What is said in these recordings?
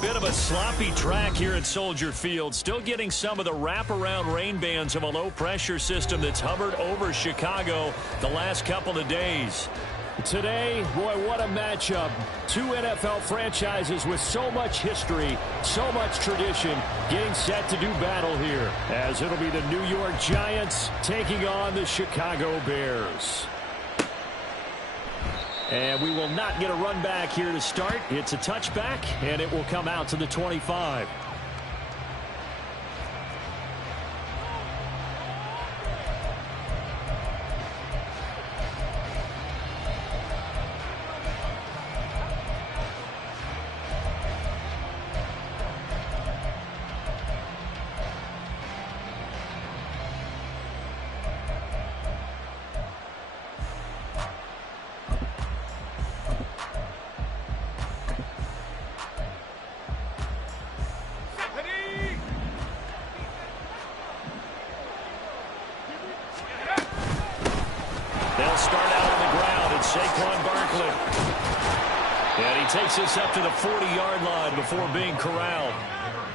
Bit of a sloppy track here at Soldier Field. Still getting some of the wraparound rain bands of a low-pressure system that's hovered over Chicago the last couple of days. Today, boy, what a matchup. Two NFL franchises with so much history, so much tradition, getting set to do battle here, as it'll be the New York Giants taking on the Chicago Bears. And we will not get a run back here to start. It's a touchback, and it will come out to the 25. Takes us up to the 40-yard line before being corralled.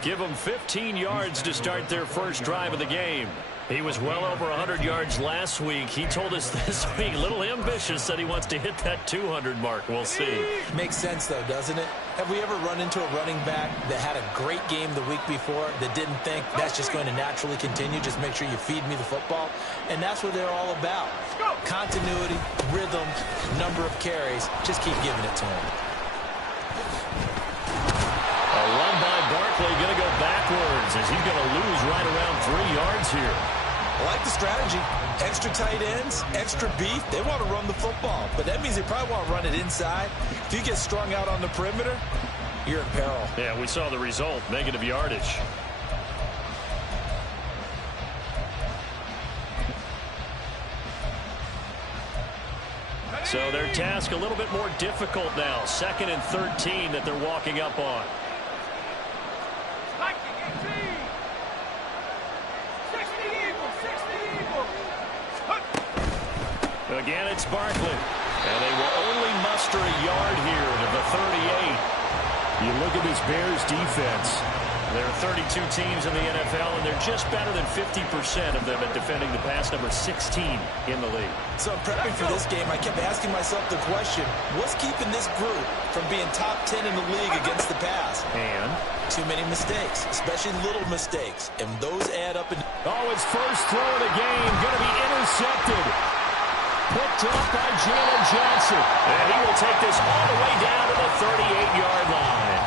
Give them 15 yards to start their first drive of the game. He was well over 100 yards last week. He told us this week, a little ambitious, that he wants to hit that 200 mark. We'll see. Makes sense, though, doesn't it? Have we ever run into a running back that had a great game the week before that didn't think that's just going to naturally continue? Just make sure you feed me the football. And that's what they're all about. Continuity, rhythm, number of carries. Just keep giving it to him. Barkley going to go backwards as he's going to lose right around 3 yards here. I like the strategy. Extra tight ends, extra beef. They want to run the football, but that means they probably want to run it inside. If you get strung out on the perimeter, you're in peril. Yeah, we saw the result, negative yardage. So their task a little bit more difficult now. 2nd and 13 that they're walking up on. Again, it's Barkley. And they will only muster a yard here to the 38. You look at this Bears defense. There are 32 teams in the NFL, and they're just better than 50% of them at defending the pass, number 16 in the league. So prepping for this game, I kept asking myself the question, what's keeping this group from being top 10 in the league against the pass? And? Too many mistakes, especially little mistakes, and those add up. Oh, his first throw of the game, going to be intercepted. Picked up by Jalen Johnson. And he will take this all the way down to the 38-yard line.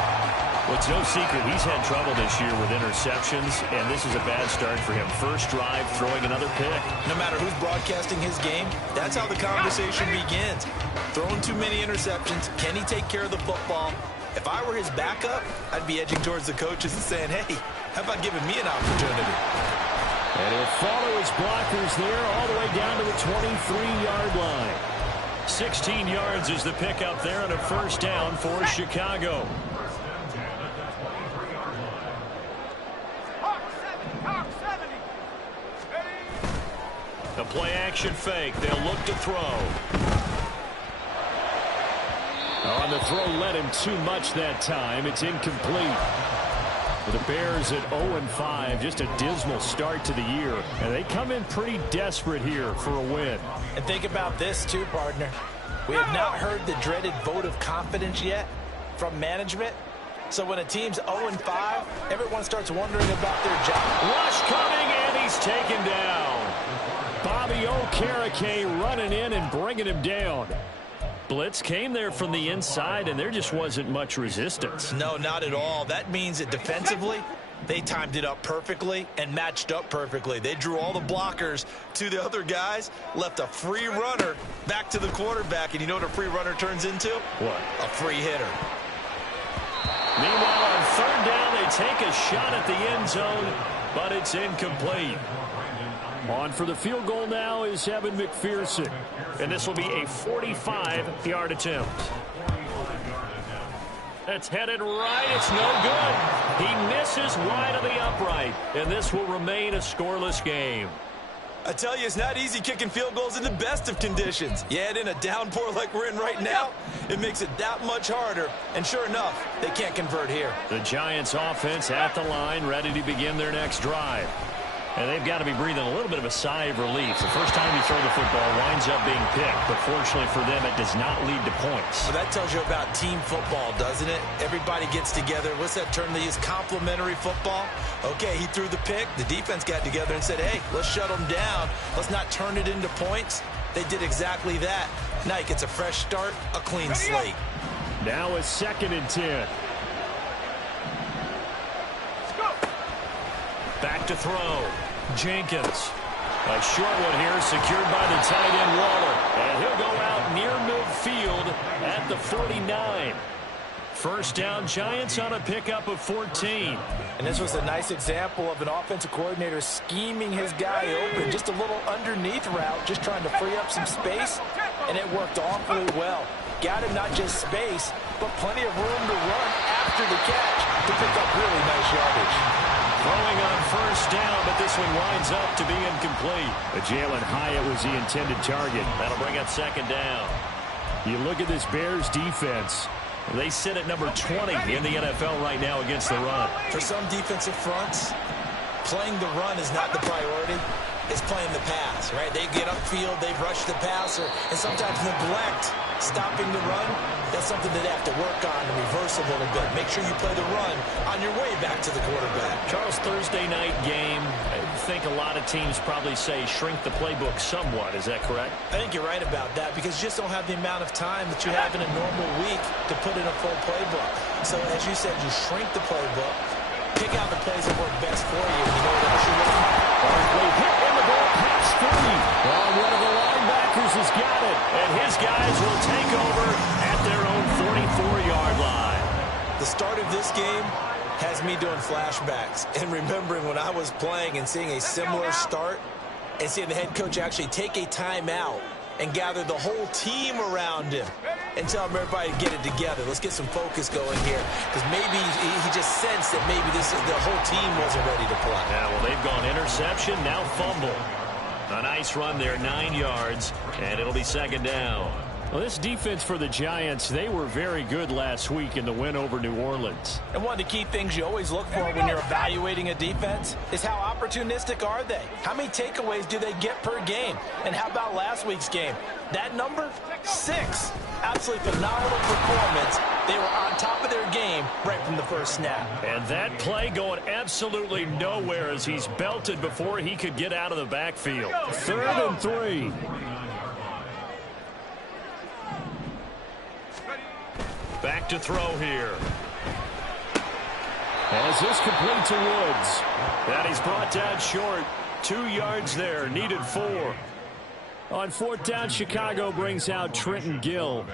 Well, it's no secret he's had trouble this year with interceptions, and this is a bad start for him. First drive, throwing another pick. No matter who's broadcasting his game, that's how the conversation begins. Throwing too many interceptions. Can he take care of the football? If I were his backup, I'd be edging towards the coaches and saying, hey, how about giving me an opportunity? And he'll follow his blockers there all the way down to the 23-yard line. 16 yards is the pickup there and a first down for Chicago. A play-action fake. They'll look to throw. Oh, and the throw led him too much that time. It's incomplete. The Bears at 0-5, just a dismal start to the year. And they come in pretty desperate here for a win. And think about this, too, partner. We have not heard the dreaded vote of confidence yet from management. So when a team's 0-5, everyone starts wondering about their job. Rush coming, and he's taken down. Bobby Okereke running in and bringing him down. Blitz came there from the inside, and there just wasn't much resistance. No, not at all. That means that defensively, they timed it up perfectly and matched up perfectly. They drew all the blockers to the other guys, left a free runner back to the quarterback. And you know what a free runner turns into? What? A free hitter. Meanwhile, on third down, they take a shot at the end zone, but it's incomplete. On for the field goal now is Evan McPherson. And this will be a 45-yard attempt. That's headed right. It's no good. He misses wide of the upright. And this will remain a scoreless game. I tell you, it's not easy kicking field goals in the best of conditions. You add in a downpour like we're in right now, it makes it that much harder. And sure enough, they can't convert here. The Giants offense at the line, ready to begin their next drive. And they've got to be breathing a little bit of a sigh of relief. The first time you throw the football winds up being picked, but fortunately for them, it does not lead to points. Well, that tells you about team football, doesn't it? Everybody gets together. What's that term they use? Complementary football? Okay, he threw the pick. The defense got together and said, hey, let's shut them down. Let's not turn it into points. They did exactly that. Now he gets a fresh start, a clean slate. Now a 2nd and 10. Back to throw. Jenkins. A short one here, secured by the tight end Waller. And he'll go out near midfield at the 49. First down, Giants on a pickup of 14. And this was a nice example of an offensive coordinator scheming his guy open. Just a little underneath route, just trying to free up some space. And it worked awfully well. Got him not just space, but plenty of room to run after the catch to pick up really nice yardage. Throwing on first down, but this one winds up to be incomplete. Jalen Hyatt was the intended target. That'll bring up 2nd down. You look at this Bears defense. They sit at number 20 in the NFL right now against the run. For some defensive fronts, playing the run is not the priority. It's playing the pass, right? They get upfield, they rush the passer, and sometimes neglect stopping the run. That's something that they have to work on and reverse a little bit. Make sure you play the run on your way back to the quarterback. Charles, Thursday night game, I think a lot of teams probably say shrink the playbook somewhat. Is that correct? I think you're right about that because you just don't have the amount of time that you have in a normal week to put in a full playbook. So, as you said, you shrink the playbook, pick out the plays that work best for you. You know what else you're looking at? Barkley hit in the ball, pass free. Well, one of the linebackers has got it, and his guys will take over at their own 44-yard line. The start of this game has me doing flashbacks and remembering when I was playing and seeing a similar start and seeing the head coach actually take a timeout and gather the whole team around him and tell everybody to get it together. Let's get some focus going here because maybe he just sensed that maybe the whole team wasn't ready to play. Yeah, well, they've gone interception, now fumble. A nice run there, 9 yards, and it'll be 2nd down. Well, this defense for the Giants, they were very good last week in the win over New Orleans. And one of the key things you always look for when you're evaluating a defense is how opportunistic are they? How many takeaways do they get per game? And how about last week's game? That number? 6. Absolutely phenomenal performance. They were on top of their game right from the first snap. And that play going absolutely nowhere as he's belted before he could get out of the backfield. 3rd and 3. Back to throw here. As this complete to Woods. And he's brought down short. 2 yards there, needed 4. On 4th down, Chicago brings out Trenton Gill.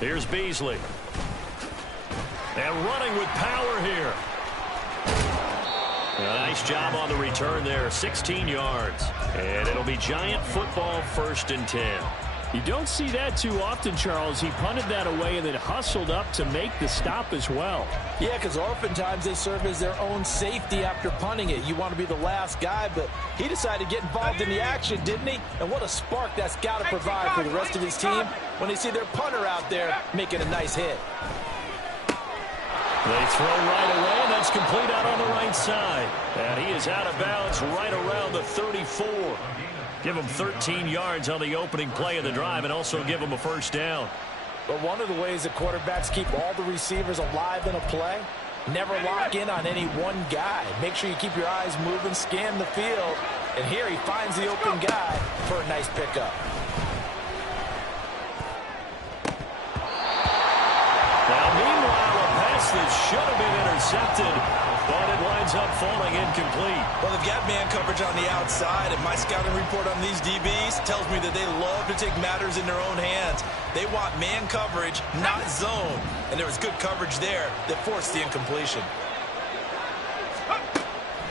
Here's Beasley. And running with power here. A nice job on the return there, 16 yards. And it'll be Giant football, 1st and 10. You don't see that too often, Charles. He punted that away and then hustled up to make the stop as well. Yeah, because oftentimes they serve as their own safety after punting it. You want to be the last guy, but he decided to get involved in the action, didn't he? And what a spark that's got to provide for the rest of his team when they see their punter out there making a nice hit. They throw right away, and that's complete out on the right side. And he is out of bounds right around the 34. Give him 13 yards on the opening play of the drive and also give him a 1st down. But one of the ways that quarterbacks keep all the receivers alive in a play, never lock in on any one guy. Make sure you keep your eyes moving, scan the field. And here he finds the open guy for a nice pickup. Now, meanwhile, a pass that should have been intercepted, but it winds up falling incomplete. Well, they've got man coverage on the outside, and my scouting report on these DBs tells me that they love to take matters in their own hands. They want man coverage, not zone. And there was good coverage there that forced the incompletion.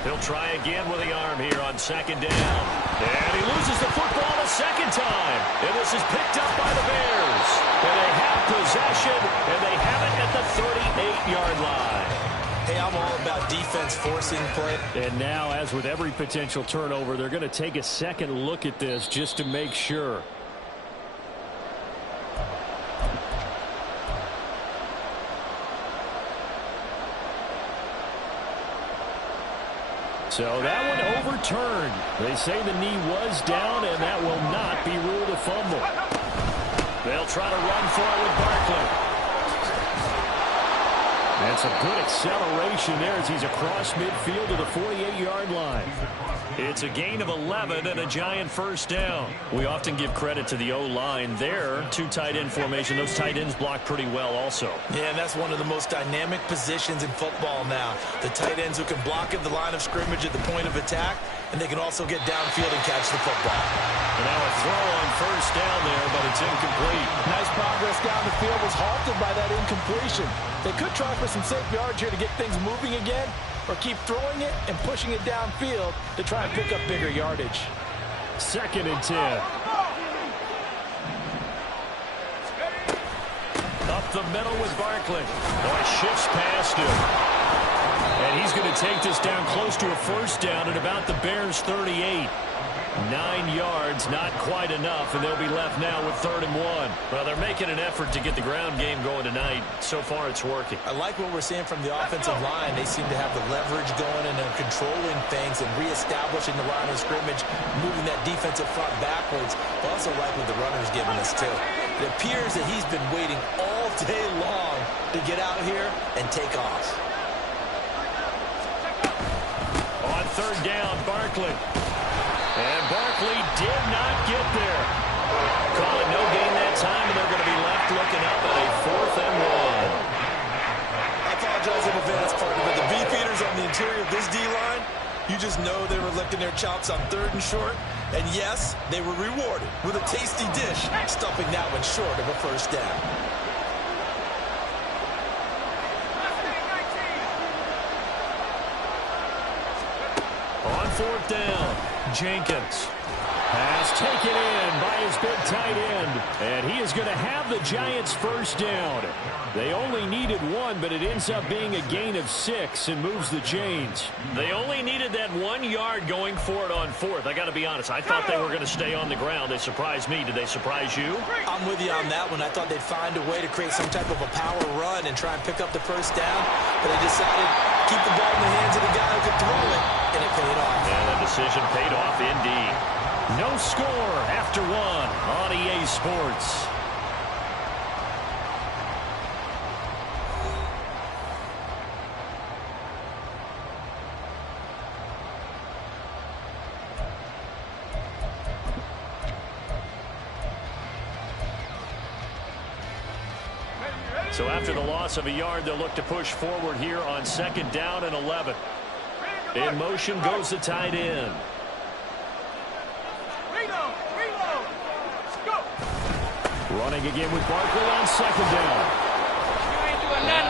He'll try again with the arm here on second down. And he loses the football a second time. And this is picked up by the Bears. And they have possession, and they have it at the 38-yard line. Hey, I'm all about defense forcing play. And now, as with every potential turnover, they're going to take a second look at this just to make sure. So that one overturned. They say the knee was down, and that will not be ruled a fumble. They'll try to run for it with Barkley. And some good acceleration there as he's across midfield to the 48-yard line. It's a gain of 11 and a giant first down. We often give credit to the O-line there. Two tight end formation. Those tight ends block pretty well also. Yeah, and that's one of the most dynamic positions in football now. The tight ends who can block at the line of scrimmage at the point of attack, and they can also get downfield and catch the football. And now a throw on first down there, but it's incomplete. Nice progress down the field was halted by that incompletion. They could try for some safe yards here to get things moving again, or keep throwing it and pushing it downfield to try and pick up bigger yardage. 2nd and 10. Up the middle with Barkley. Oh, he shifts past him. And he's going to take this down close to a first down at about the Bears' 38. 9 yards, not quite enough, and they'll be left now with 3rd and 1. Well, they're making an effort to get the ground game going tonight. So far, it's working. I like what we're seeing from the offensive line. They seem to have the leverage going and they're controlling things and reestablishing the line of scrimmage, moving that defensive front backwards. I also like what the runner's giving us, too. It appears that he's been waiting all day long to get out here and take off. On 3rd down, Barkley. And Barkley did not get there. Calling no gain that time, and they're going to be left looking up at a 4th and 1. I apologize in advance, partner, but the beefeaters on the interior of this D-line, you just know they were licking their chops on 3rd and short. And yes, they were rewarded with a tasty dish, stuffing that one short of a first down. On 4th down, Jenkins. Pass taken in by his big tight end. And he is going to have the Giants' first down. They only needed 1, but it ends up being a gain of 6 and moves the chains. They only needed that 1 yard going for it on 4th. I got to be honest, I thought they were going to stay on the ground. They surprised me. Did they surprise you? I'm with you on that one. I thought they'd find a way to create some type of a power run and try and pick up the first down, but they decided to keep the ball in the hands of the guy who could throw it, and it paid off. And the decision paid off indeed. No score after 1 on EA Sports. So after the loss of a yard, they'll look to push forward here on 2nd down and 11. In motion goes the tight end. Running again with Barkley on 2nd down.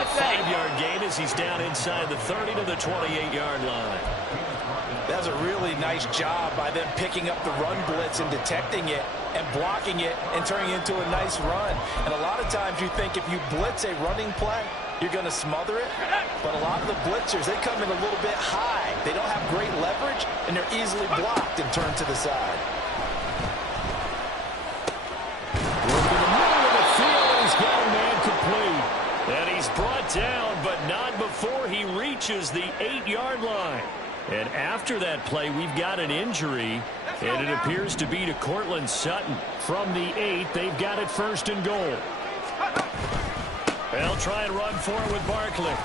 A 5-yard gain as he's down inside the 30 to the 28-yard line. That was a really nice job by them picking up the run blitz and detecting it and blocking it and turning it into a nice run. And a lot of times you think if you blitz a running play, you're going to smother it. But a lot of the blitzers, they come in a little bit high. They don't have great leverage, and they're easily blocked and turned to the side. Into the middle of the field, and he's got a man complete. And he's brought down, but not before he reaches the 8-yard line. And after that play, we've got an injury, and it appears to be to Cortland Sutton. From the 8, they've got it 1st and goal. They'll try and run for it with Barkley.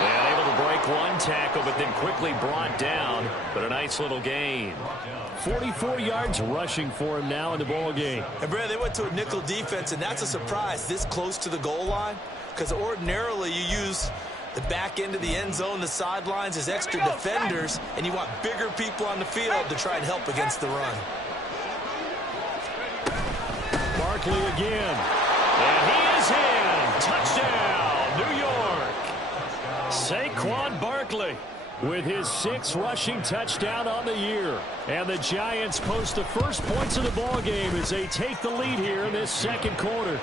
And able to break 1 tackle, but then quickly brought down. But a nice little gain. 44 yards rushing for him now in the ball game. And, Brad, they went to a nickel defense, and that's a surprise this close to the goal line. because ordinarily you use the back end of the end zone, the sidelines as extra defenders, and you want bigger people on the field to try and help against the run. Barkley again. And he is in. Touchdown, New York. Saquon Barkley with his 6th rushing touchdown on the year. And the Giants post the first points of the ball game as they take the lead here in this second quarter.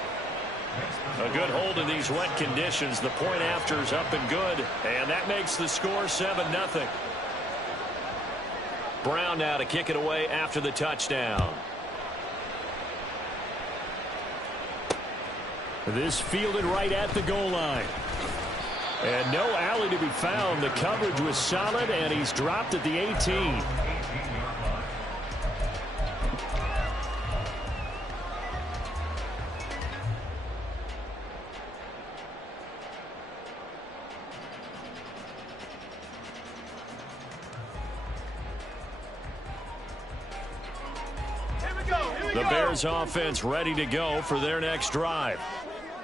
A good hold in these wet conditions. The point after is up and good. And that makes the score 7-0. Brown now to kick it away after the touchdown. This fielded right at the goal line. And no alley to be found. The coverage was solid, and he's dropped at the 18. The Bears offense ready to go for their next drive.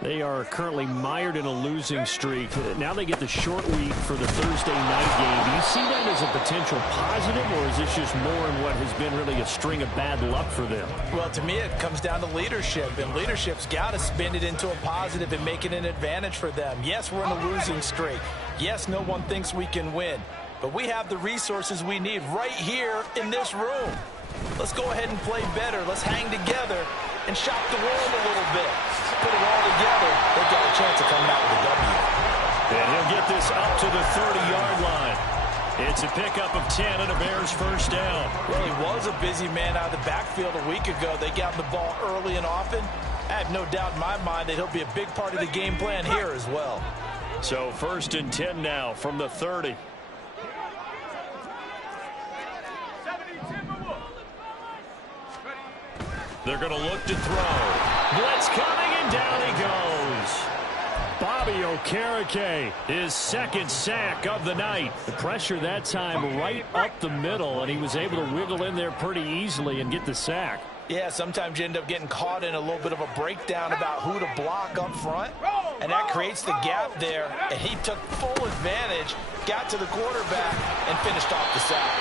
They are currently mired in a losing streak. Now they get the short week for the Thursday night game. Do you see that as a potential positive, or is this just more in what has been really a string of bad luck for them? Well, to me, it comes down to leadership, and leadership's got to spin it into a positive and make it an advantage for them. Yes, we're in a losing streak. Yes, no one thinks we can win, but we have the resources we need right here in this room. Let's go ahead and play better. Let's hang together and shock the world a little bit. Put it all together, they've got a chance of coming out with a W. And he'll get this up to the 30-yard line. It's a pickup of 10 and a Bears first down. Well, he was a busy man out of the backfield a week ago. They got him the ball early and often. I have no doubt in my mind that he'll be a big part of the game plan here as well. So 1st and 10 now from the 30. They're going to look to throw. Blitz coming, and down he goes. Bobby Okereke, his 2nd sack of the night. The pressure that time right up the middle, and he was able to wiggle in there pretty easily and get the sack. Yeah, sometimes you end up getting caught in a little bit of a breakdown about who to block up front, and that creates the gap there, and he took full advantage, got to the quarterback, and finished off the sack.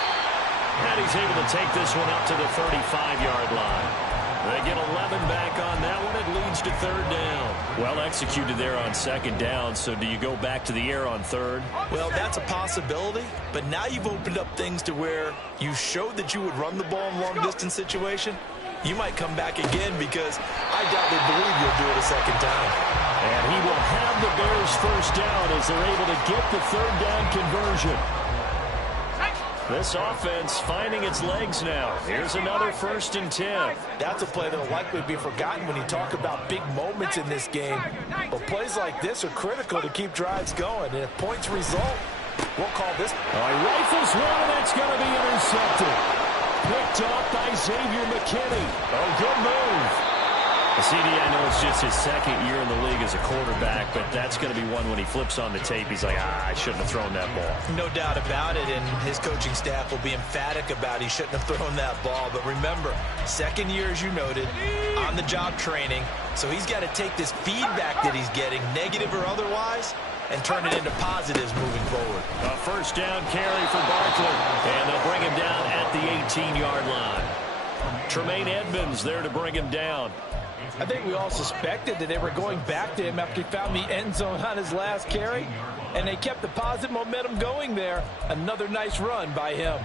And he's able to take this one up to the 35-yard line. They get 11 back on that one. It leads to 3rd down. Well executed there on 2nd down. So do you go back to the air on 3rd? Well, that's a possibility. But now you've opened up things to where you showed that you would run the ball in long-distance situation. You might come back again because I doubt they believe you'll do it a 2nd time. And he will have the Bears first down as they're able to get the 3rd down conversion. This offense finding its legs now. Here's another 1st and 10. That's a play that will likely be forgotten when you talk about big moments in this game. But plays like this are critical to keep drives going. And if points result, we'll call this. Rifles one, and that's going to be intercepted. Picked off by Xavier McKinney. Oh, good move. CD, I know it's just his 2nd year in the league as a quarterback, but that's going to be one when he flips on the tape. He's like, I shouldn't have thrown that ball. No doubt about it, and his coaching staff will be emphatic about he shouldn't have thrown that ball. But remember, 2nd year, as you noted, on-the-job training, so he's got to take this feedback that he's getting, negative or otherwise, and turn it into positives moving forward. A 1st down carry for Barkley, and they'll bring him down at the 18-yard line. Tremaine Edmonds there to bring him down. I think we all suspected that they were going back to him after he found the end zone on his last carry, and they kept the positive momentum going there. Another nice run by him.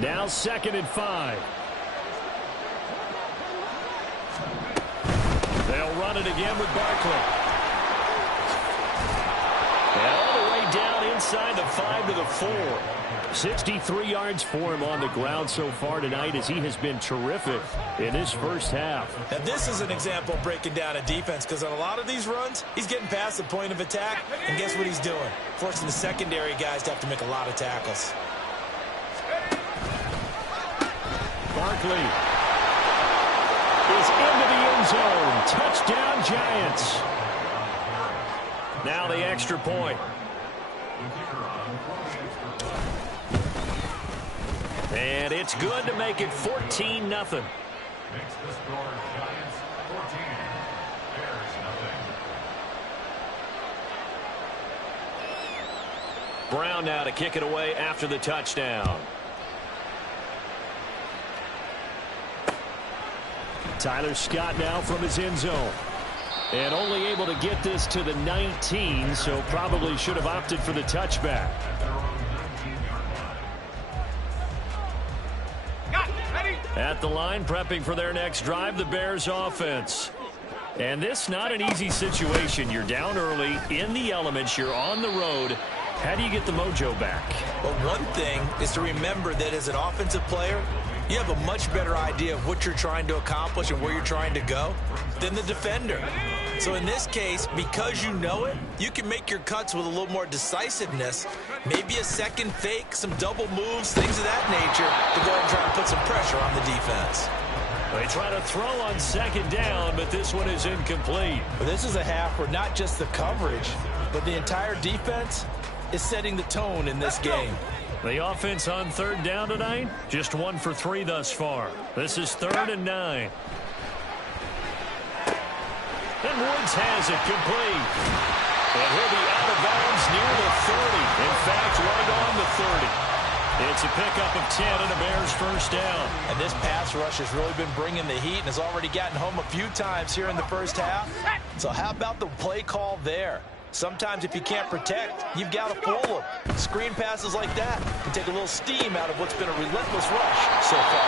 Now 2nd and 5. They'll run it again with Barkley. And all the way down inside the 5 to the 4. 63 yards for him on the ground so far tonight as he has been terrific in his first half. Now this is an example of breaking down a defense, because on a lot of these runs, he's getting past the point of attack, and guess what he's doing? Forcing the secondary guys to have to make a lot of tackles. Barkley is into the end zone. Touchdown, Giants. Now the extra point. And it's good to make it 14-0. Brown now to kick it away after the touchdown. Tyler Scott now from his end zone. And only able to get this to the 19, so probably should have opted for the touchback. At the line, prepping for their next drive, the Bears offense. And this not an easy situation. You're down early, in the elements, you're on the road. How do you get the mojo back? Well, one thing is to remember that as an offensive player, you have a much better idea of what you're trying to accomplish and where you're trying to go than the defender. So in this case, because you know it, you can make your cuts with a little more decisiveness, maybe a second fake, some double moves, things of that nature, to go ahead and try to put some pressure on the defense. They try to throw on second down, but this one is incomplete. But this is a half where not just the coverage, but the entire defense is setting the tone in this game. The offense on third down tonight, just 1 for 3 thus far. This is 3rd and 9. And Woods has it complete. And he'll be out of bounds near the 30. In fact, right on the 30. It's a pickup of 10 and a Bears first down. And this pass rush has really been bringing the heat and has already gotten home a few times here in the first half. So how about the play call there? Sometimes if you can't protect, you've got to fool them. Screen passes like that can take a little steam out of what's been a relentless rush so far.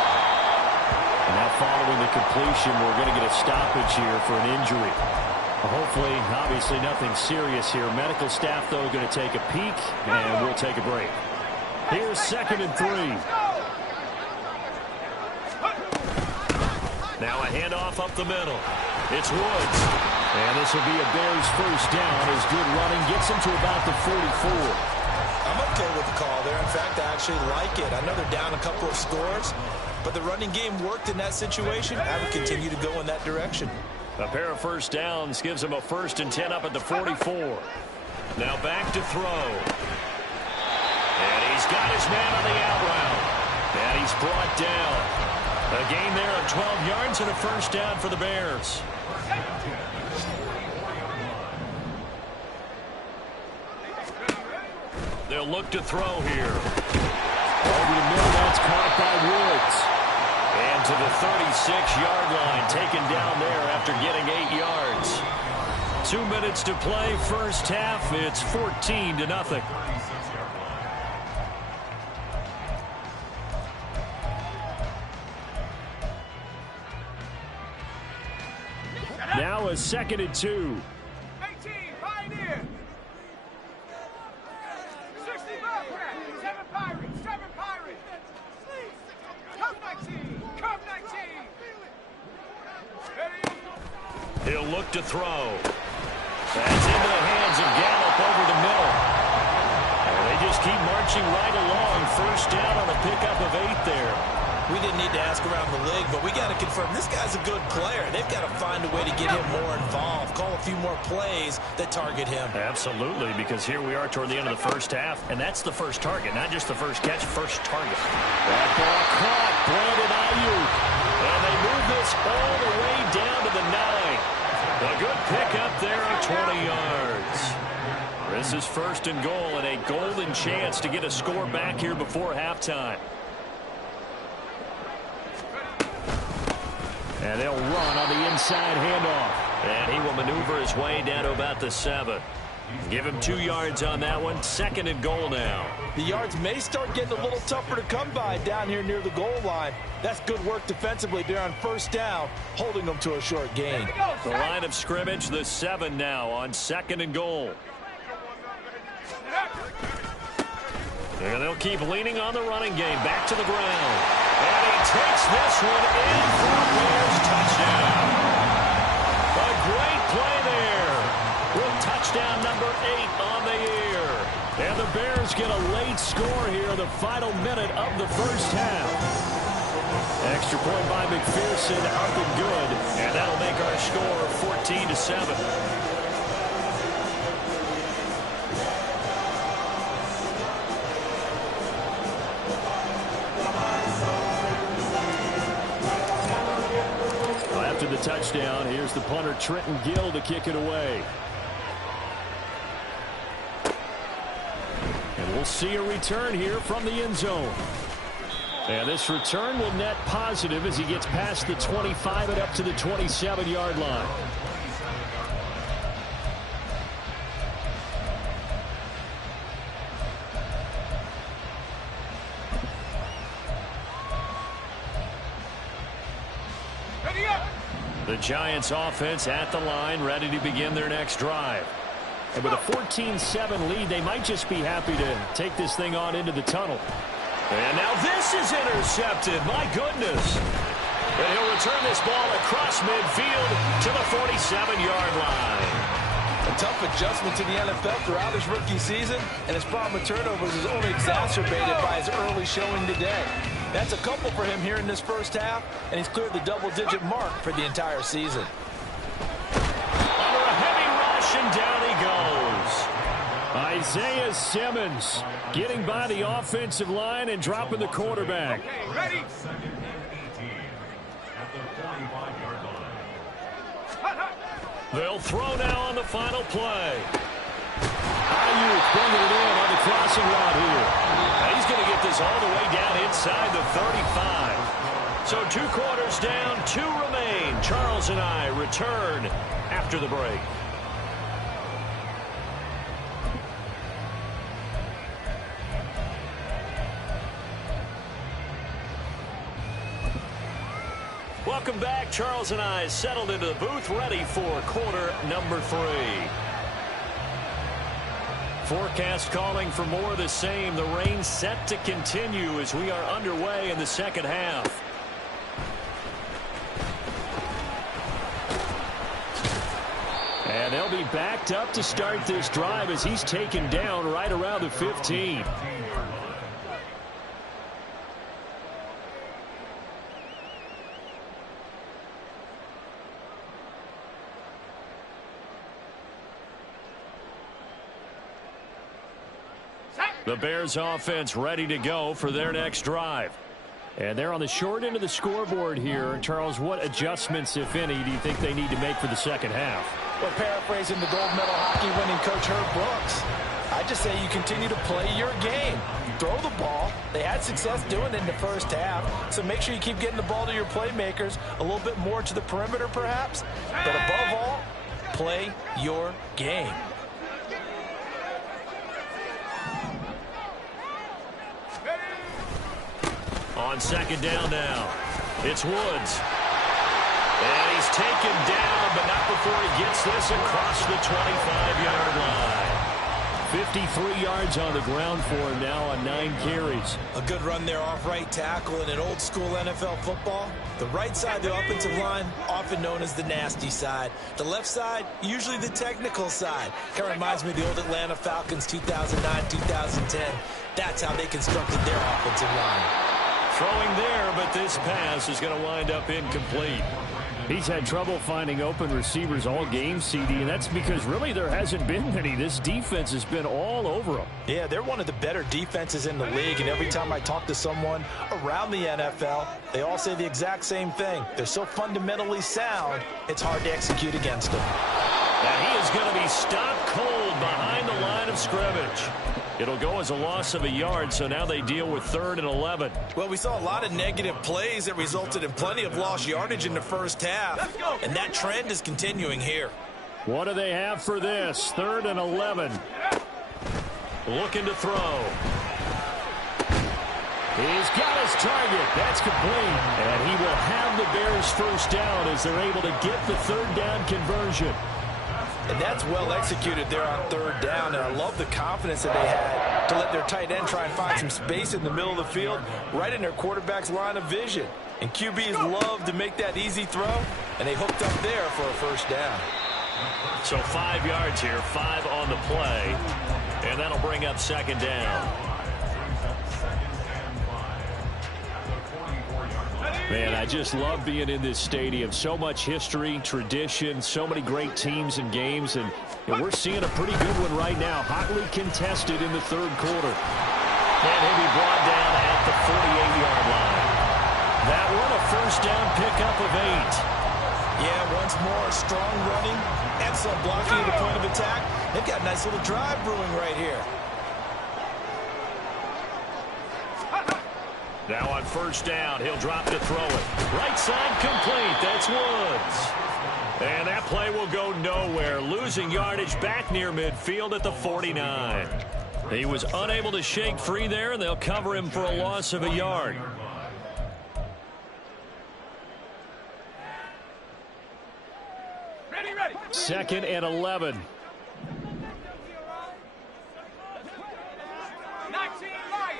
And now following the completion, we're going to get a stoppage here for an injury. Hopefully, obviously nothing serious here. Medical staff, though, going to take a peek, and we'll take a break. Here's 2nd and 3. Now a handoff up the middle. It's Woods. And this will be a Bears first down as good running gets him to about the 44. I'm okay with the call there. In fact, I actually like it. I know they're down a couple of scores, but the running game worked in that situation. I would continue to go in that direction. A pair of first downs gives him a 1st and 10 up at the 44. Now back to throw. And he's got his man on the out route. And he's brought down. A gain there of 12 yards and a first down for the Bears. They'll look to throw here. Over the middle, that's caught by Woods. And to the 36-yard line, taken down there after getting 8 yards. 2 minutes to play, first half. It's 14-0. Now a 2nd and 2. 18, Pioneer. 60 Bobcat, 7 Pirates, 7 Pirates. Come 19, come 19. He'll look to throw. That's into the hands of Gallup over the middle. And they just keep marching right along. First down on a pickup of 8 there. We didn't need to ask around the league, but we got to confirm this guy's a good player. They've got to find a way to get him more involved, call a few more plays that target him. Absolutely, because here we are toward the end of the first half, and that's the first target, not just the first catch, first target. That ball caught, Brandon Ayuk, and they move this all the way down to the 9. A good pickup there of 20 yards. This is 1st and goal, and a golden chance to get a score back here before halftime. And they'll run on the inside handoff. And he will maneuver his way down to about the 7. Give him 2 yards on that one. 2nd and goal now. The yards may start getting a little tougher to come by down here near the goal line. That's good work defensively there on first down, holding them to a short gain. The line of scrimmage, the 7 now on 2nd and goal. And they'll keep leaning on the running game. Back to the ground. And he takes this one in for a Bears touchdown. A great play there. With touchdown number 8 on the year. And the Bears get a late score here in the final minute of the first half. Extra point by McPherson up and good. And that'll make our score 14-7. The touchdown. Here's the punter, Trenton Gill, to kick it away. And We'll see a return here from the end zone. And this return will net positive as he gets past the 25 and up to the 27-yard line. The Giants offense at the line, ready to begin their next drive. And with a 14-7 lead, they might just be happy to take this thing on into the tunnel. And now this is intercepted. My goodness. And he'll return this ball across midfield to the 47-yard line. A tough adjustment to the NFL throughout his rookie season, and his problem with turnovers is only exacerbated by his early showing today. That's a couple for him here in this first half, and he's cleared the double-digit mark for the entire season. Under a heavy rush, and down he goes. Isaiah Simmons getting by the offensive line and dropping the quarterback. Okay, ready? They'll throw now on the final play. Ayuk bringing it in on the crossing route here. And he's going to get this all the way down inside the 35. So 2 quarters down, 2 remain. Charles and I return after the break. Welcome back. Charles and I settled into the booth, ready for quarter number 3. Forecast calling for more of the same. The rain set to continue as we are underway in the second half. And they'll be backed up to start this drive as he's taken down right around the 15. The Bears offense ready to go for their next drive. And they're on the short end of the scoreboard here. Charles, what adjustments, if any, do you think they need to make for the second half? Well, paraphrasing the gold medal hockey winning coach Herb Brooks, I just say you continue to play your game. Throw the ball. They had success doing it in the first half, so make sure you keep getting the ball to your playmakers, a little bit more to the perimeter perhaps, but above all, play your game. On second down now, it's Woods. And he's taken down, but not before he gets this across the 25-yard line. 53 yards on the ground for him now on 9 carries. A good run there off right tackle in an old-school NFL football. The right side of the offensive line, often known as the nasty side. The left side, usually the technical side. Kind of reminds me of the old Atlanta Falcons 2009-2010. That's how they constructed their offensive line. Throwing there, but this pass is going to wind up incomplete. He's had trouble finding open receivers all game, CD, and that's because really there hasn't been many. This defense has been all over them. Yeah, they're one of the better defenses in the league, and every time I talk to someone around the NFL, they all say the exact same thing. They're so fundamentally sound, it's hard to execute against them. And he is going to be stopped cold behind the line of scrimmage. It'll go as a loss of a yard, so now they deal with 3rd and 11. Well, we saw a lot of negative plays that resulted in plenty of lost yardage in the first half, and that trend is continuing here. What do they have for this? 3rd and 11. Looking to throw. He's got his target. That's complete. And he will have the Bears first down as they're able to get the 3rd down conversion. And that's well executed there on 3rd down, and I love the confidence that they had to let their tight end try and find some space in the middle of the field, right in their quarterback's line of vision. And QBs love to make that easy throw, and they hooked up there for a first down. So 5 yards here, 5 on the play, and that'll bring up 2nd down. Man, I just love being in this stadium. So much history, tradition, so many great teams and games, and we're seeing a pretty good one right now. Hotly contested in the 3rd quarter. And he'll be brought down at the 48-yard line. That one, a first down pickup of 8. Yeah, once more, strong running, excellent blocking at the point of attack. They've got a nice little drive brewing right here. Now on first down, he'll drop to throw it. Right side complete. That's Woods. And that play will go nowhere. Losing yardage back near midfield at the 49. He was unable to shake free there, and they'll cover him for a loss of a yard. Ready. 2nd and 11. 19 Lions.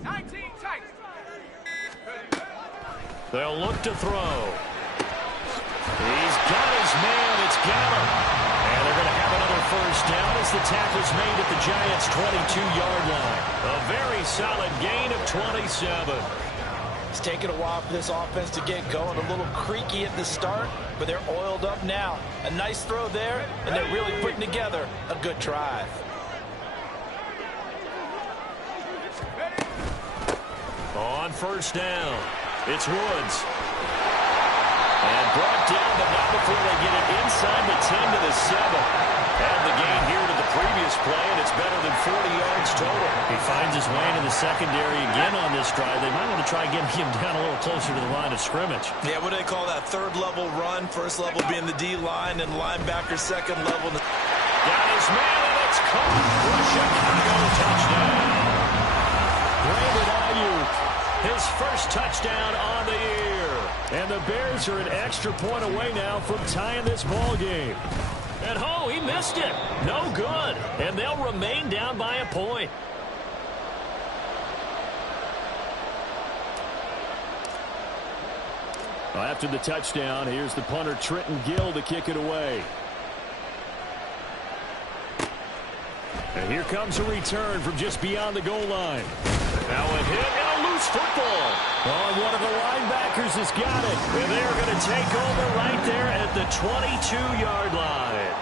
19 tight. They'll look to throw. He's got his man. It's Gallup. And they're going to have another first down as the tackle's made at the Giants' 22-yard line. A very solid gain of 27. It's taken a while for this offense to get going. A little creaky at the start, but they're oiled up now. A nice throw there, and they're really putting together a good drive. On first down, it's Woods. And brought down, but not before they get it inside the 10 to the 7. And the gain here to the previous play, and it's better than 40 yards total. He finds his way into the secondary again on this drive. They might want to try getting him down a little closer to the line of scrimmage. Yeah, what do they call that? Third level run. First level being the D-line, and linebacker second level. Got his man, and it's caught for a Chicago touchdown. Brandon Ayuk, his first touchdown on the year. And the Bears are an extra point away now from tying this ball game. And he missed it. No good. And they'll remain down by a point. Well, after the touchdown, here's the punter Trenton Gill to kick it away. And here comes a return from just beyond the goal line. Now a hit and a loose football. Oh, one of the linebackers has got it. And they're going to take over right there at the 22-yard line.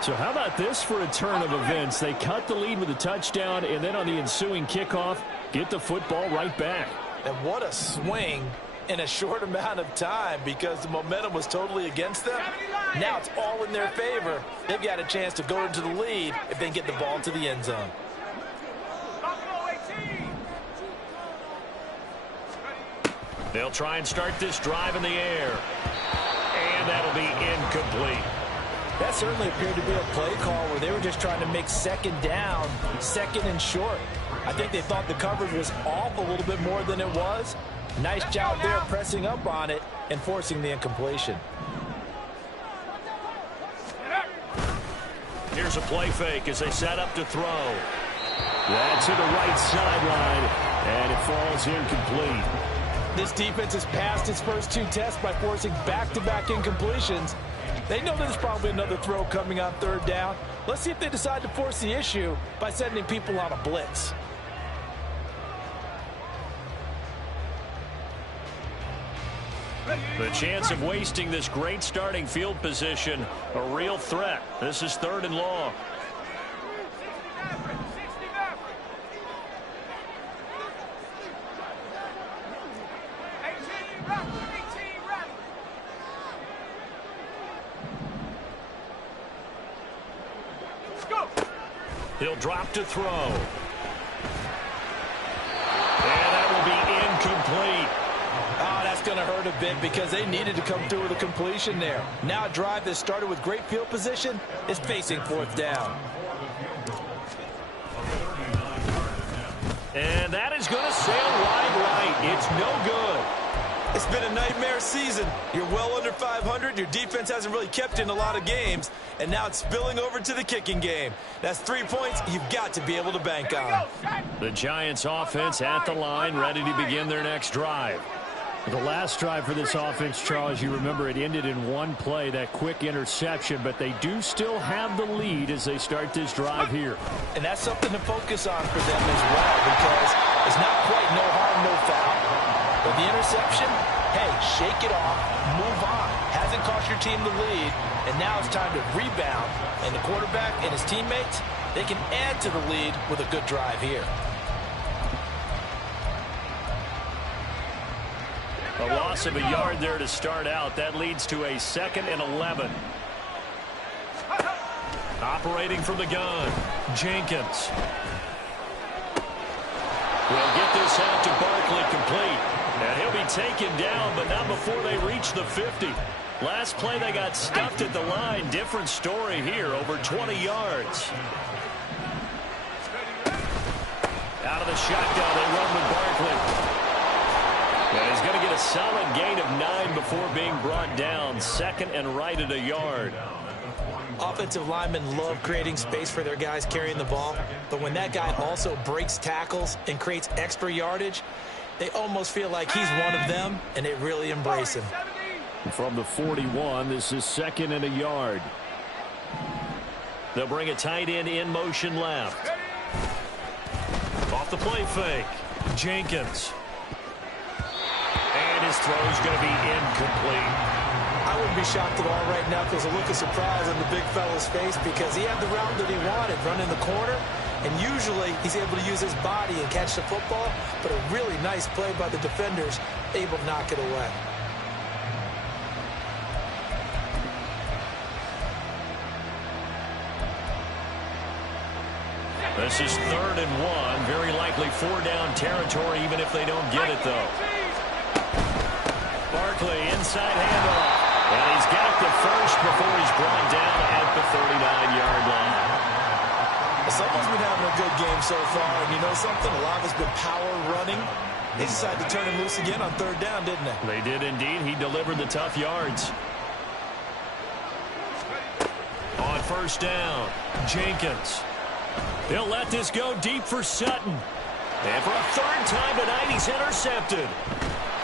So how about this for a turn of events? They cut the lead with a touchdown, and then on the ensuing kickoff, get the football right back. And what a swing in a short amount of time, because the momentum was totally against them. Now it's all in their favor. They've got a chance to go into the lead if they can get the ball to the end zone. They'll try and start this drive in the air. And that'll be incomplete. That certainly appeared to be a play call where they were just trying to make second down, second and short. I think they thought the coverage was off a little bit more than it was. Nice job there pressing up on it and forcing the incompletion. Here's a play fake as they set up to throw. That's to the right sideline, and it falls incomplete. This defense has passed its first two tests by forcing back-to-back incompletions. They know there's probably another throw coming on third down. Let's see if they decide to force the issue by sending people on a blitz. The chance of wasting this great starting field position, a real threat. This is 3rd and long. He'll drop to throw. And that will be incomplete. Oh, that's going to hurt a bit because they needed to come through with a completion there. Now a drive that started with great field position is facing 4th down. And that is going to sail wide right. It's no good. It's been a nightmare season. You're well under 500. Your defense hasn't really kept in a lot of games. And now it's spilling over to the kicking game. That's 3 points you've got to be able to bank on. The Giants offense at the line, ready to begin their next drive. The last drive for this offense, Charles, you remember it ended in one play, that quick interception, but they do still have the lead as they start this drive here. And that's something to focus on for them as well, because it's not quite no harm, no foul. But the interception, hey, shake it off, move on. Hasn't cost your team the lead, and now it's time to rebound. And the quarterback and his teammates, they can add to the lead with a good drive here. A loss of a yard there to start out. That leads to a 2nd and 11. Operating from the gun, Jenkins. Will get this out to Barkley complete. And he'll be taken down, but not before they reach the 50. Last play, they got stuffed at the line. Different story here, over 20 yards. Out of the shotgun, they run with Barkley. And he's going to get a solid gain of 9 before being brought down. Second and right at a yard. Offensive linemen love creating space for their guys carrying the ball, but when that guy also breaks tackles and creates extra yardage, they almost feel like he's one of them, and they really embrace him. From the 41, this is second and a yard. They'll bring a tight end in motion left. Off the play fake, Jenkins. And his throw's going to be incomplete. I wouldn't be shocked at all right now if there's a look of surprise on the big fella's face because he had the route that he wanted, running the corner, and usually he's able to use his body and catch the football, but a really nice play by the defenders, able to knock it away. This is 3rd and 1, very likely 4-down territory even if they don't get it though. Barkley inside handoff. And he's got the first before he's brought down at the 39-yard line. Someone's been having a good game so far, and you know something? A lot of it's been power running. They decided to turn him loose again on 3rd down, didn't they? They did indeed. He delivered the tough yards. On 1st down, Jenkins. They'll let this go deep for Sutton. And for a 3rd time tonight, he's intercepted.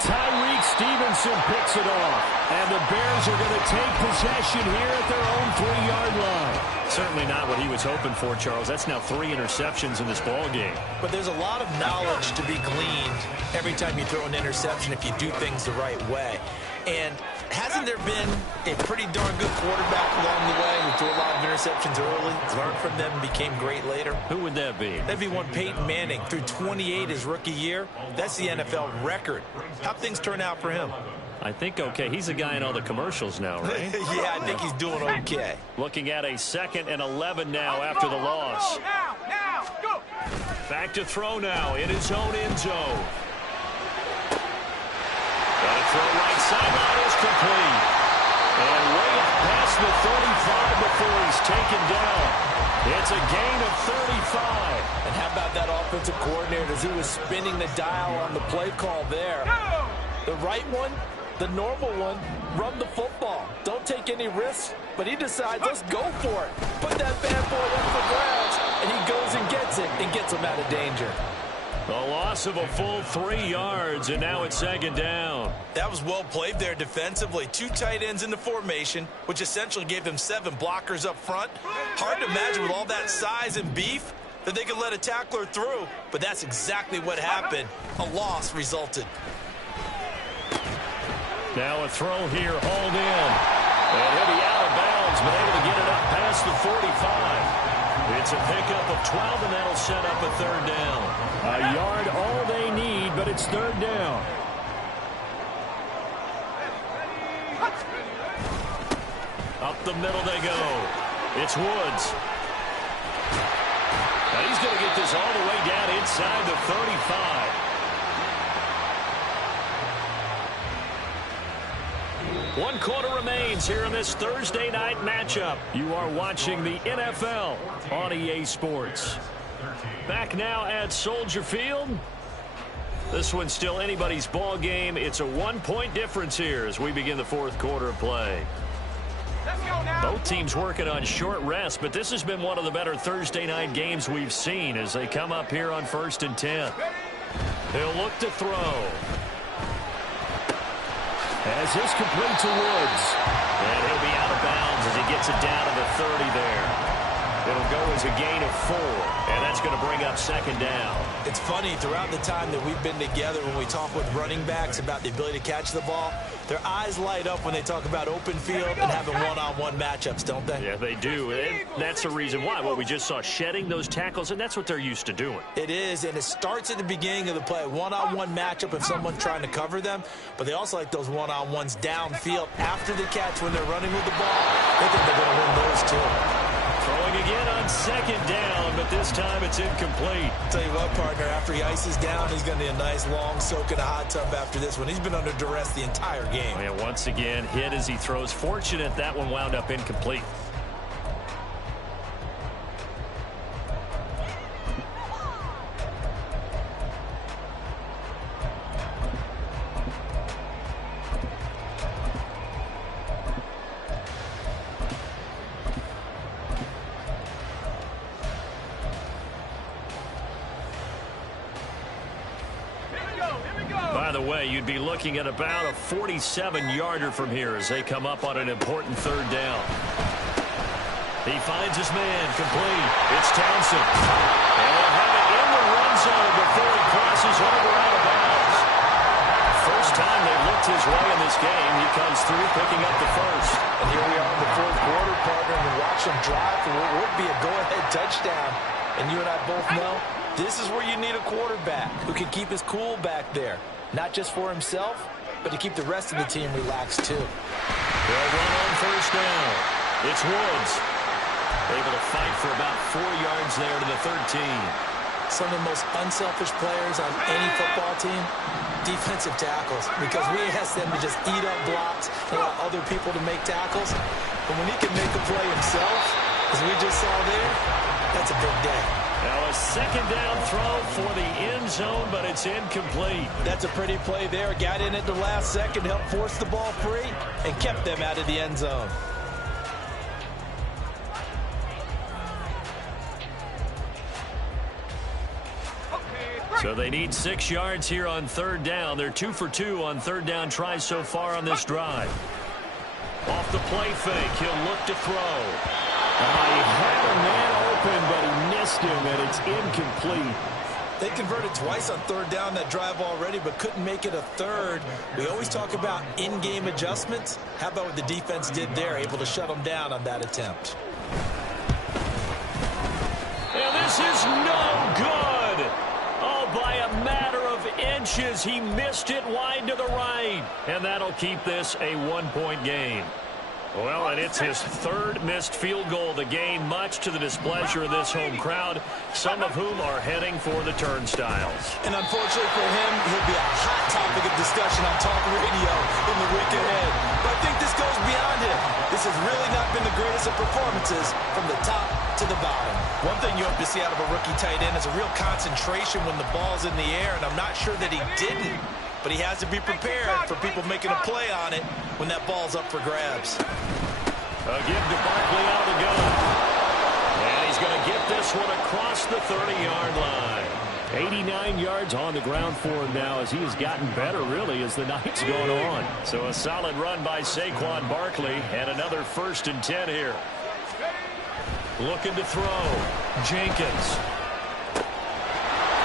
Tyreek Stevenson picks it off. And the Bears are going to take possession here at their own 3-yard line. Certainly not what he was hoping for, Charles. That's now 3 interceptions in this ball game. But there's a lot of knowledge to be gleaned every time you throw an interception if you do things the right way. And hasn't there been a pretty darn good quarterback along the way who threw a lot of interceptions early, learned from them, and became great later? Who would that be? That'd be one Peyton Manning. Threw 28 his rookie year. That's the NFL record. How'd things turn out for him? I think okay. He's the guy in all the commercials now, right? Yeah, I think he's doing okay. Looking at a 2nd and 11 now after the loss. Now, go! Back to throw now in his own end zone. Got a throw right sideline is complete. And way up past the 35 before he's taken down. It's a gain of 35. And how about that offensive coordinator as he was spinning the dial on the play call there? The right one, the normal one, run the football. Don't take any risks, but he decides, let's go for it. Put that bad boy up for grabs, and he goes and gets him out of danger. A loss of a full 3 yards, and now it's 2nd down. That was well played there defensively. 2 tight ends in the formation, which essentially gave them 7 blockers up front. Hard to imagine with all that size and beef that they could let a tackler through, but that's exactly what happened. A loss resulted. Now a throw here, hauled in. And he'll be out of bounds, but able to get it up past the 45. It's a pickup of 12, and that'll set up a 3rd down. A yard all they need, but it's 3rd down. Up the middle they go. It's Woods. Now he's going to get this all the way down inside the 35. One quarter remains here in this Thursday night matchup. You are watching the NFL on EA Sports. Back now at Soldier Field. This one's still anybody's ball game. It's a 1-point difference here as we begin the 4th quarter of play. Let's go now. Both teams working on short rest, but this has been one of the better Thursday night games we've seen as they come up here on 1st and 10. They'll look to throw. As this complete to Woods. And he'll be out of bounds as he gets it down to the 30 there. It'll go as a gain of 4, and that's going to bring up 2nd down. It's funny, throughout the time that we've been together, when we talk with running backs about the ability to catch the ball, their eyes light up when they talk about open field and having one-on-one matchups, don't they? Yeah, they do. And that's the reason why. Well, we just saw shedding those tackles, and that's what they're used to doing. It is, and it starts at the beginning of the play. One-on-one matchup if someone's trying to cover them, but they also like those one-on-ones downfield after the catch when they're running with the ball. They think they're going to win those too. Throwing again on second down, but this time it's incomplete. Tell you what, partner, after he ices down, he's going to need a nice long soak in a hot tub after this one. He's been under duress the entire game. And once again, hit as he throws. Fortunate that one wound up incomplete. By the way, you'd be looking at about a 47-yarder from here as they come up on an important third down. He finds his man, complete. It's Townsend. And they'll have it in the run zone before he crosses over out of bounds. First time they've looked his way in this game, he comes through picking up the first. And here we are in the fourth quarter, partner, and watch him drive for what would be a go-ahead touchdown. And you and I both know this is where you need a quarterback who can keep his cool back there. Not just for himself, but to keep the rest of the team relaxed, too. They'll run on first down. It's Woods. Able to fight for about 4 yards there to the 13. Some of the most unselfish players on any football team, defensive tackles, because we ask them to just eat up blocks and allow other people to make tackles. But when he can make a play himself, as we just saw there, that's a big day. Now a second down throw for the end zone, but it's incomplete. That's a pretty play there. Got in at the last second, helped force the ball free, and kept them out of the end zone. So they need 6 yards here on third down. They're 2 for 2 on third down tries so far on this drive. Off the play fake, he'll look to throw. He had a man open, but he missed him, and it's incomplete. They converted twice on third down that drive already, but couldn't make it a third. We always talk about in-game adjustments. How about what the defense did there, able to shut them down on that attempt? And this is no good. Oh, by a matter of inches, he missed it wide to the right. And that'll keep this a 1-point game. Well, and it's his third missed field goal of the game, much to the displeasure of this home crowd, some of whom are heading for the turnstiles. And unfortunately for him, he'll be a hot topic of discussion on talk radio in the week ahead. But I think this goes beyond him. This has really not been the greatest of performances from the top to the bottom. One thing you hope to see out of a rookie tight end is a real concentration when the ball's in the air, and I'm not sure that he didn't. But he has to be prepared for people making a play on it when that ball's up for grabs. A give to Barkley out of the gun. And he's going to get this one across the 30-yard line. 89 yards on the ground for him now as he has gotten better, really, as the night's gone on. So a solid run by Saquon Barkley and another 1st and 10 here. Looking to throw. Jenkins.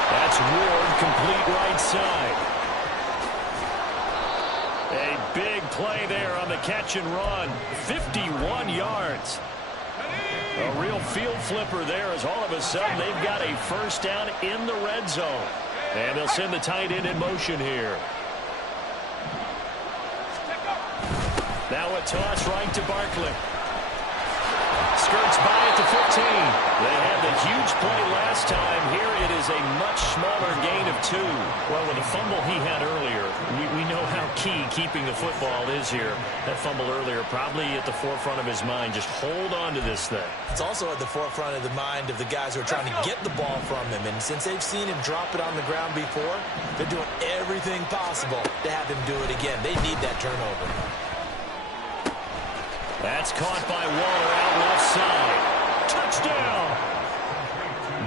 That's Ward, complete right side. A big play there on the catch and run. 51 yards. A real field flipper there as all of a sudden they've got a first down in the red zone. And they'll send the tight end in motion here. Now a toss right to Barkley. Skirts by at the 15. They had the huge play last time. Here it is a much smaller gain of 2. Well, with the fumble he had earlier, we know how key keeping the football is here. That fumble earlier probably at the forefront of his mind. Just hold on to this thing. It's also at the forefront of the mind of the guys who are trying to get the ball from him. And since they've seen him drop it on the ground before, they're doing everything possible to have him do it again. They need that turnover. That's caught by Waller out left side. Touchdown!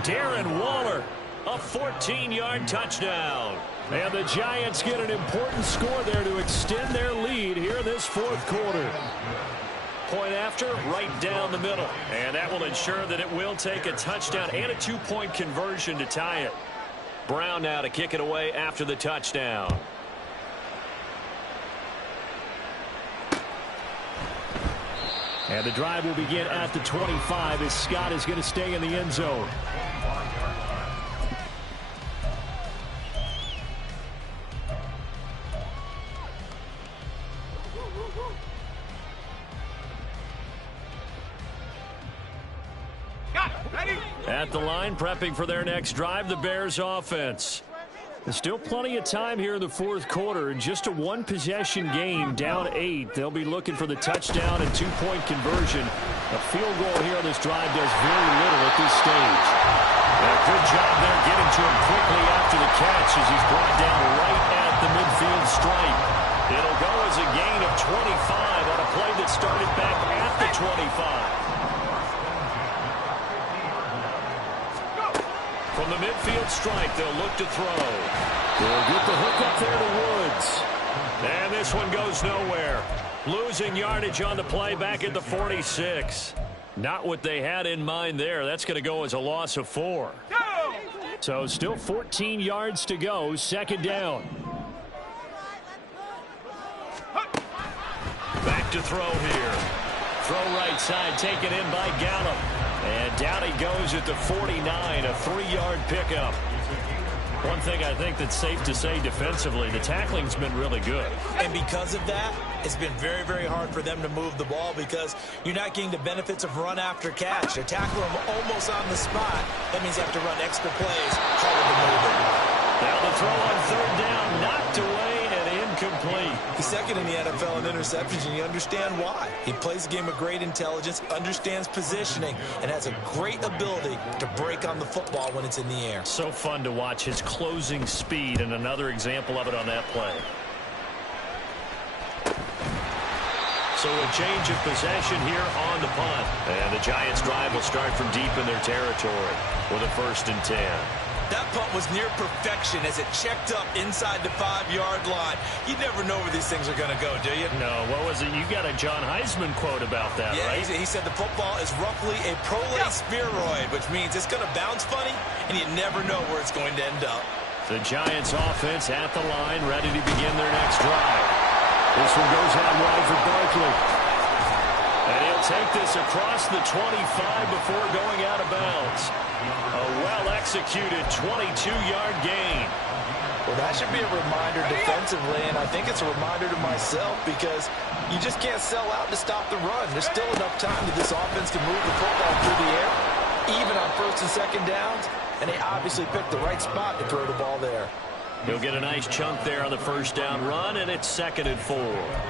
Darren Waller, a 14-yard touchdown. And the Giants get an important score there to extend their lead here in this fourth quarter. Point after, right down the middle. And that will ensure that it will take a touchdown and a 2-point conversion to tie it. Brown now to kick it away after the touchdown. And the drive will begin at the 25 as Scott is going to stay in the end zone. At the line, prepping for their next drive, the Bears offense. There's still plenty of time here in the fourth quarter. Just a one-possession game, down 8. They'll be looking for the touchdown and two-point conversion. A field goal here on this drive does very little at this stage. A good job there getting to him quickly after the catch as he's brought down right at the midfield stripe. It'll go as a gain of 25 on a play that started back at the 25. From the midfield stripe, they'll look to throw. They'll get the hook up there to Woods. And this one goes nowhere. Losing yardage on the play back at the 46. Not what they had in mind there. That's going to go as a loss of 4. So still 14 yards to go. Second down. Back to throw here. Throw right side, taken in by Gallup. And down he goes at the 49, a 3-yard pickup. One thing I think that's safe to say defensively, the tackling's been really good. And because of that, it's been very, very hard for them to move the ball because you're not getting the benefits of run after catch. They're tackling them almost on the spot. That means you have to run extra plays, harder to move it. Now the throw on third down, knocked away and incomplete. He's second in the NFL in interceptions, and you understand why. He plays a game of great intelligence, understands positioning, and has a great ability to break on the football when it's in the air. So fun to watch his closing speed, and another example of it on that play. So a change of possession here on the punt. And the Giants' drive will start from deep in their territory with a 1st and 10. That punt was near perfection as it checked up inside the 5-yard line. You never know where these things are going to go, do you? No, what was it? You got a John Heisman quote about that, yeah, right? He said the football is roughly a prolate spheroid, which means it's going to bounce funny, and you never know where it's going to end up. The Giants offense at the line, ready to begin their next drive. This one goes out wide for Barkley. And he'll take this across the 25 before going out of bounds. A well-executed 22-yard gain. Well, that should be a reminder defensively, and I think it's a reminder to myself because you just can't sell out to stop the run. There's still enough time that this offense can move the football through the air, even on 1st and 2nd downs, and they obviously picked the right spot to throw the ball there. He'll get a nice chunk there on the 1st down run, and it's 2nd and 4.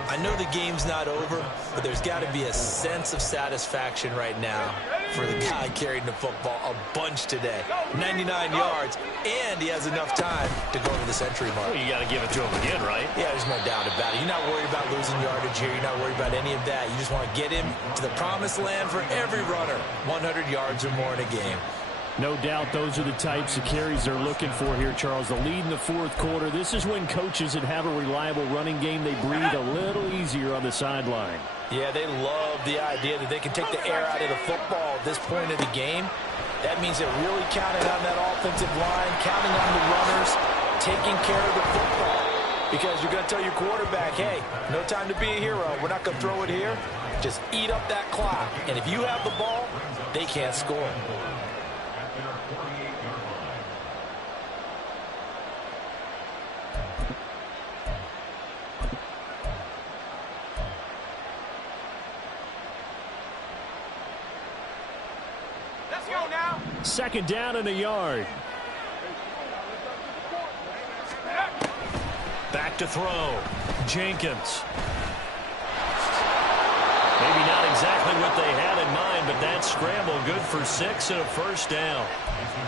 I know the game's not over, but there's got to be a sense of satisfaction right now for the guy carrying the football a bunch today. 99 yards, and he has enough time to go to the century mark. Well, you got to give it to him again, right? Yeah, there's no doubt about it. You're not worried about losing yardage here. You're not worried about any of that. You just want to get him to the promised land for every runner. 100 yards or more in a game. No doubt those are the types of carries they're looking for here, Charles. The lead in the fourth quarter. This is when coaches that have a reliable running game, they breathe a little easier on the sideline. Yeah, they love the idea that they can take the air out of the football at this point of the game. That means they're really counting on that offensive line, counting on the runners, taking care of the football. Because you're going to tell your quarterback, hey, no time to be a hero. We're not going to throw it here. Just eat up that clock. And if you have the ball, they can't score. Let's go now. 2nd down and a yard. Back to throw. Jenkins. Maybe not exactly what they had in mind, but that scramble good for 6 and a 1st down.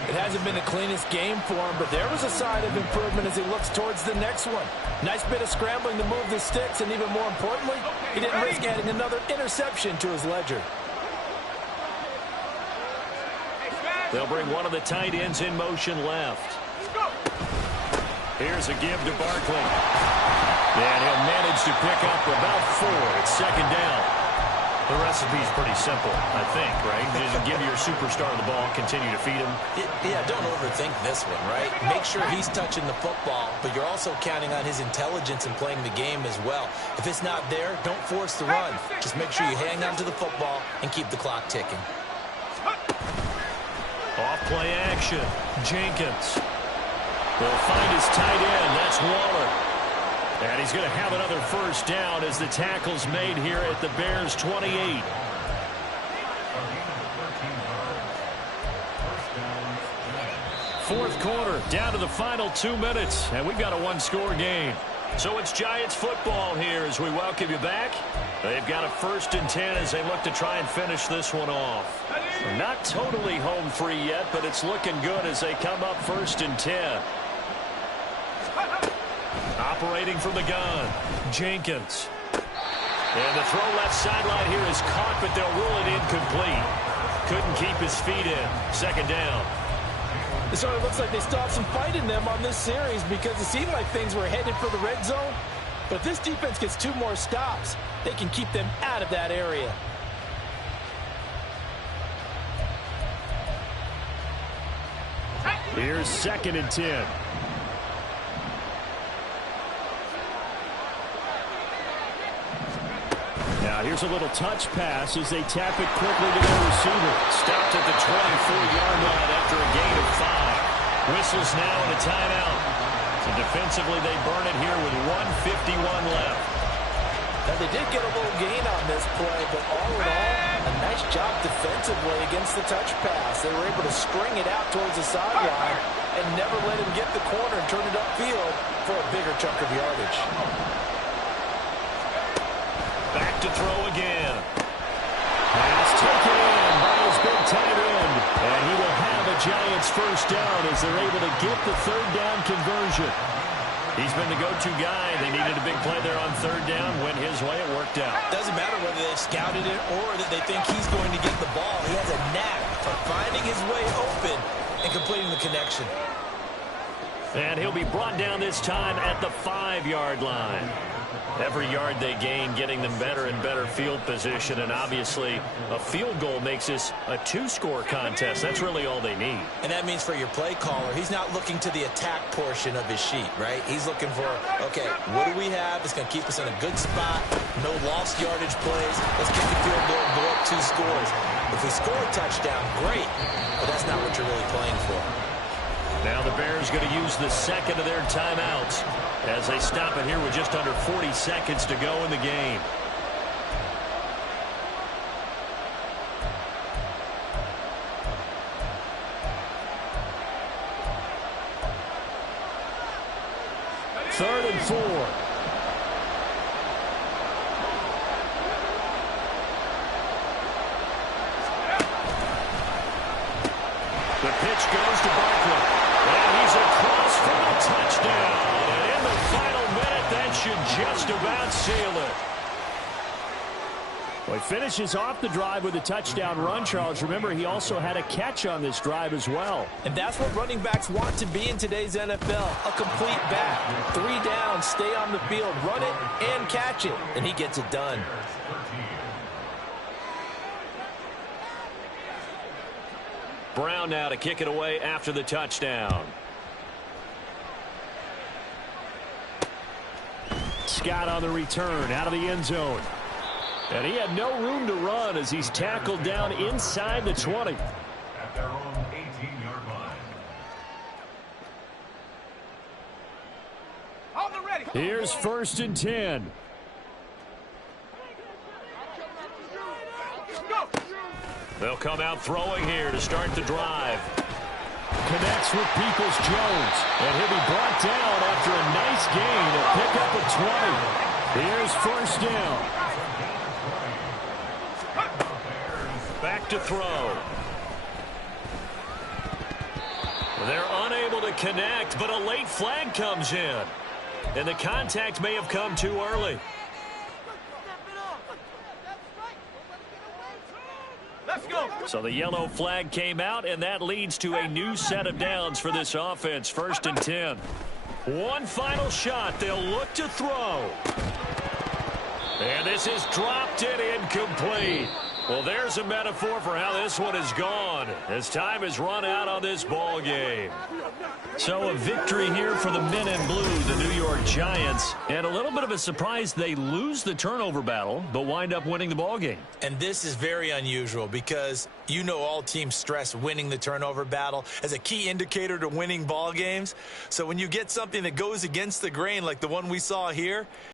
It hasn't been the cleanest game for him, but there was a sign of improvement as he looks towards the next one. Nice bit of scrambling to move the sticks, and even more importantly, he didn't risk adding another interception to his ledger. They'll bring one of the tight ends in motion left. Here's a give to Barkley. And he'll manage to pick up about 4. It's 2nd down. The recipe's pretty simple, I think, right? Just give your superstar the ball, continue to feed him. Yeah, don't overthink this one, right? Make sure he's touching the football, but you're also counting on his intelligence in playing the game as well. If it's not there, don't force the run. Just make sure you hang on to the football and keep the clock ticking. Off-play action. Jenkins. Will find his tight end. That's Waller. And he's going to have another 1st down as the tackle's made here at the Bears' 28. fourth quarter, down to the final 2 minutes, and we've got a one-score game. So it's Giants football here as we welcome you back. They've got a 1st and 10 as they look to try and finish this one off. Not totally home free yet, but it's looking good as they come up 1st and 10. Operating from the gun, Jenkins. And the throw left sideline here is caught, but they'll rule it incomplete. Couldn't keep his feet in. 2nd down. So it looks like they still have some fight in them on this series because it seemed like things were headed for the red zone. But if this defense gets 2 more stops, they can keep them out of that area. Here's 2nd and 10. Now here's a little touch pass as they tap it quickly to their receiver. Stopped at the 24-yard line after a gain of 5. Whistles now and a timeout. So defensively they burn it here with 1:51 left. Now they did get a little gain on this play, but all in all, a nice job defensively against the touch pass. They were able to string it out towards the sideline and never let him get the corner and turn it upfield for a bigger chunk of yardage. Back to throw again. Pass taken in by his big tight end. And he will have a Giants 1st down as they're able to get the 3rd down conversion. He's been the go-to guy. They needed a big play there on 3rd down. Went his way. It worked out. Doesn't matter whether they've scouted it or that they think he's going to get the ball. He has a knack for finding his way open and completing the connection. And he'll be brought down this time at the 5-yard line. Every yard they gain getting them better and better field position, and obviously a field goal makes this a 2-score contest. That's really all they need. And that means for your play caller, he's not looking to the attack portion of his sheet, right? He's looking for, okay, what do we have that's going to keep us in a good spot, no lost yardage plays, let's kick the field goal and go up 2 scores. If we score a touchdown, great, but that's not what you're really playing for. Now the Bears going to use the 2nd of their timeouts as they stop it here with just under 40 seconds to go in the game. Third and 4. The pitch goes to Barkley. And he's across for a touchdown. And in the final minute, that should just about seal it. Well, he finishes off the drive with a touchdown run, Charles. Remember, he also had a catch on this drive as well. And that's what running backs want to be in today's NFL, a complete back. 3 down, stay on the field, run it, and catch it. And he gets it done. Brown now to kick it away after the touchdown. Scott on the return out of the end zone. And he had no room to run as he's tackled down inside the 20. At their own 18-yard line. Here's 1st and 10. They'll come out throwing here to start the drive. Connects with Peoples-Jones. And he'll be brought down after a nice gain to pick up a 20. Here's 1st down. Back to throw. They're unable to connect, but a late flag comes in. And the contact may have come too early. So the yellow flag came out, and that leads to a new set of downs for this offense. 1st and 10. One final shot. They'll look to throw. And this is dropped and incomplete. Well, there's a metaphor for how this one is gone as time has run out on this ball game. So a victory here for the men in blue, the New York Giants. And a little bit of a surprise, they lose the turnover battle, but wind up winning the ball game. And this is very unusual because you know all teams stress winning the turnover battle as a key indicator to winning ball games. So when you get something that goes against the grain like the one we saw here,